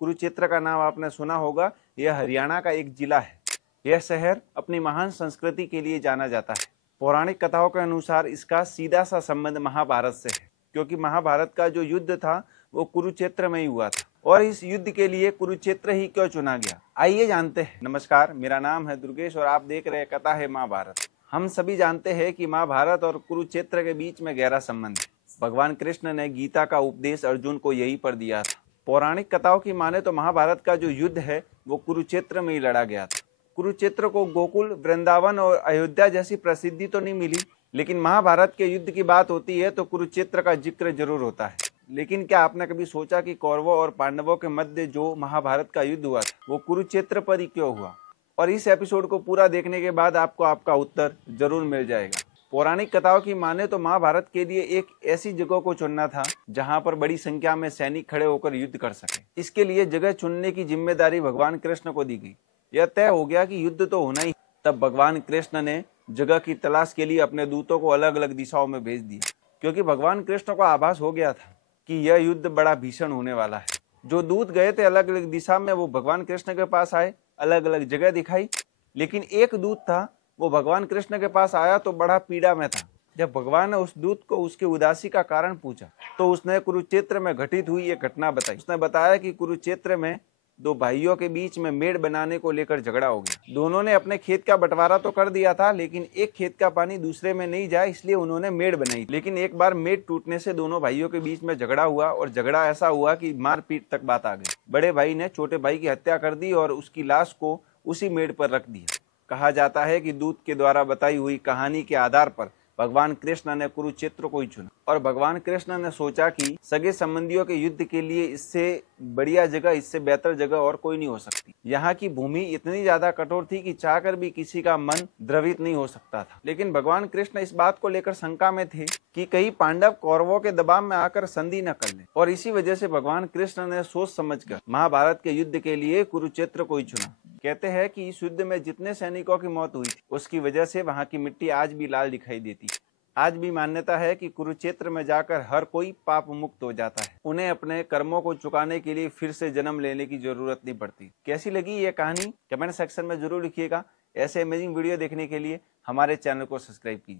कुरुक्षेत्र का नाम आपने सुना होगा। यह हरियाणा का एक जिला है। यह शहर अपनी महान संस्कृति के लिए जाना जाता है। पौराणिक कथाओं के अनुसार इसका सीधा सा संबंध महाभारत से है, क्योंकि महाभारत का जो युद्ध था वो कुरुक्षेत्र में ही हुआ था। और इस युद्ध के लिए कुरुक्षेत्र ही क्यों चुना गया, आइए जानते हैं। नमस्कार, मेरा नाम है दुर्गेश और आप देख रहे हैं कथा है महाभारत। हम सभी जानते हैं कि महाभारत और कुरुक्षेत्र के बीच में गहरा संबंध है। भगवान कृष्ण ने गीता का उपदेश अर्जुन को यहीं पर दिया था। पौराणिक कथाओं की माने तो महाभारत का जो युद्ध है वो कुरुक्षेत्र में ही लड़ा गया था। कुरुक्षेत्र को गोकुल, वृंदावन और अयोध्या जैसी प्रसिद्धि तो नहीं मिली, लेकिन महाभारत के युद्ध की बात होती है तो कुरुक्षेत्र का जिक्र जरूर होता है। लेकिन क्या आपने कभी सोचा कि कौरवों और पांडवों के मध्य जो महाभारत का युद्ध हुआ था वो कुरुक्षेत्र पर ही क्यों हुआ? और इस एपिसोड को पूरा देखने के बाद आपको आपका उत्तर जरूर मिल जाएगा। पौराणिक कथाओं की माने तो महाभारत के लिए एक ऐसी जगह को चुनना था जहां पर बड़ी संख्या में सैनिक खड़े होकर युद्ध कर सके। इसके लिए जगह चुनने की जिम्मेदारी भगवान कृष्ण को दी गई। यह तय हो गया कि युद्ध तो होना ही। तब भगवान कृष्ण ने जगह की तलाश के लिए अपने दूतों को अलग अलग दिशाओं में भेज दिया, क्योंकि भगवान कृष्ण को आभास हो गया था कि यह युद्ध बड़ा भीषण होने वाला है। जो दूत गए थे अलग अलग दिशा में, वो भगवान कृष्ण के पास आए, अलग अलग जगह दिखाई। लेकिन एक दूत था, वो भगवान कृष्ण के पास आया तो बड़ा पीड़ा में था। जब भगवान ने उस दूत को उसकी उदासी का कारण पूछा तो उसने कुरुक्षेत्र में घटित हुई एक घटना बताई। उसने बताया कि कुरुक्षेत्र में दो भाइयों के बीच में मेड़ बनाने को लेकर झगड़ा हो गया। दोनों ने अपने खेत का बंटवारा तो कर दिया था, लेकिन एक खेत का पानी दूसरे में नहीं जाए इसलिए उन्होंने मेड़ बनाई। लेकिन एक बार मेड़ टूटने से दोनों भाइयों के बीच में झगड़ा हुआ और झगड़ा ऐसा हुआ कि मारपीट तक बात आ गई। बड़े भाई ने छोटे भाई की हत्या कर दी और उसकी लाश को उसी मेड़ पर रख दिया। कहा जाता है कि दूत के द्वारा बताई हुई कहानी के आधार पर भगवान कृष्ण ने कुरुक्षेत्र को ही चुना। और भगवान कृष्ण ने सोचा कि सगे संबंधियों के युद्ध के लिए इससे बढ़िया जगह, इससे बेहतर जगह और कोई नहीं हो सकती। यहाँ की भूमि इतनी ज्यादा कठोर थी कि चाहकर भी किसी का मन द्रवित नहीं हो सकता था। लेकिन भगवान कृष्ण इस बात को लेकर शंका में थे कि कहीं पांडव कौरवों के दबाव में आकर संधि न कर ले, और इसी वजह से भगवान कृष्ण ने सोच समझकर महाभारत के युद्ध के लिए कुरुक्षेत्र को ही चुना। कहते हैं कि इस युद्ध में जितने सैनिकों की मौत हुई थी उसकी वजह से वहां की मिट्टी आज भी लाल दिखाई देती है। आज भी मान्यता है कि कुरुक्षेत्र में जाकर हर कोई पाप मुक्त हो जाता है। उन्हें अपने कर्मों को चुकाने के लिए फिर से जन्म लेने की जरूरत नहीं पड़ती। कैसी लगी ये कहानी कमेंट सेक्शन में जरूर लिखिएगा। ऐसे अमेजिंग वीडियो देखने के लिए हमारे चैनल को सब्सक्राइब कीजिए।